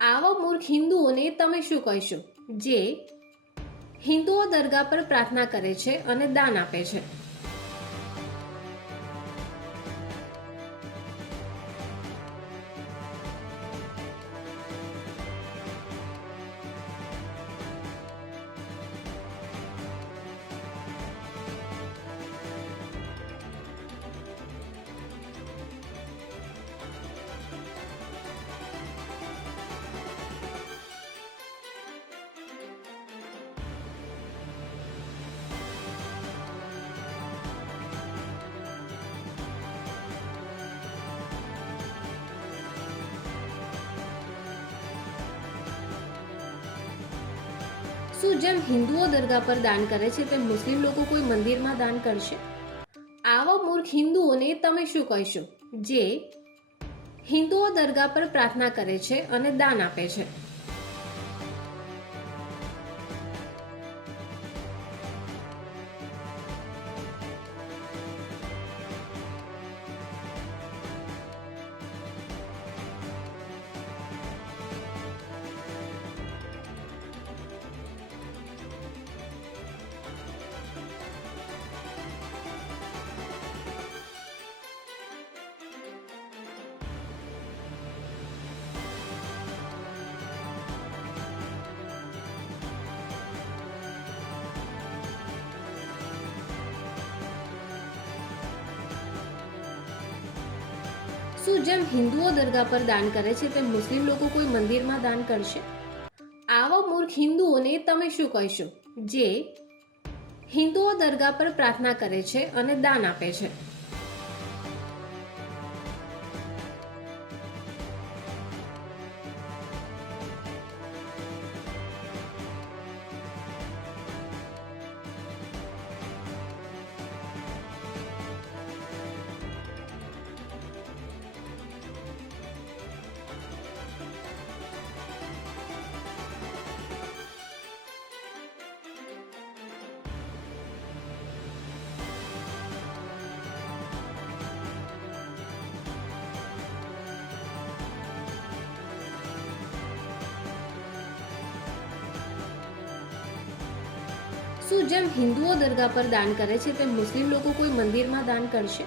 આવા મૂર્ખ હિન્દુઓને તમે શું કહેશો જે હિન્દુઓ દરગાહ પર પ્રાર્થના કરે છે અને દાન આપે છે? શું જેમ હિન્દુઓ દરગાહ પર દાન કરે છે તેમ મુસ્લિમ લોકો કોઈ મંદિરમાં દાન કરશે? આવા મૂર્ખ હિન્દુઓને તમે શું કહેશો જે હિન્દુઓ દરગાહ પર પ્રાર્થના કરે છે અને દાન આપે છે? શું જેમ હિન્દુઓ દરગાહ પર દાન કરે છે તેમ મુસ્લિમ લોકો કોઈ મંદિરમાં દાન કરશે? આવા મૂર્ખ હિન્દુઓને તમે શું કહેશો જે હિન્દુઓ દરગાહ પર પ્રાર્થના કરે છે અને દાન આપે છે? શું જેમ હિન્દુઓ દરગાહ પર દાન કરે છે તેમ મુસ્લિમ લોકો કોઈ મંદિરમાં દાન કરશે?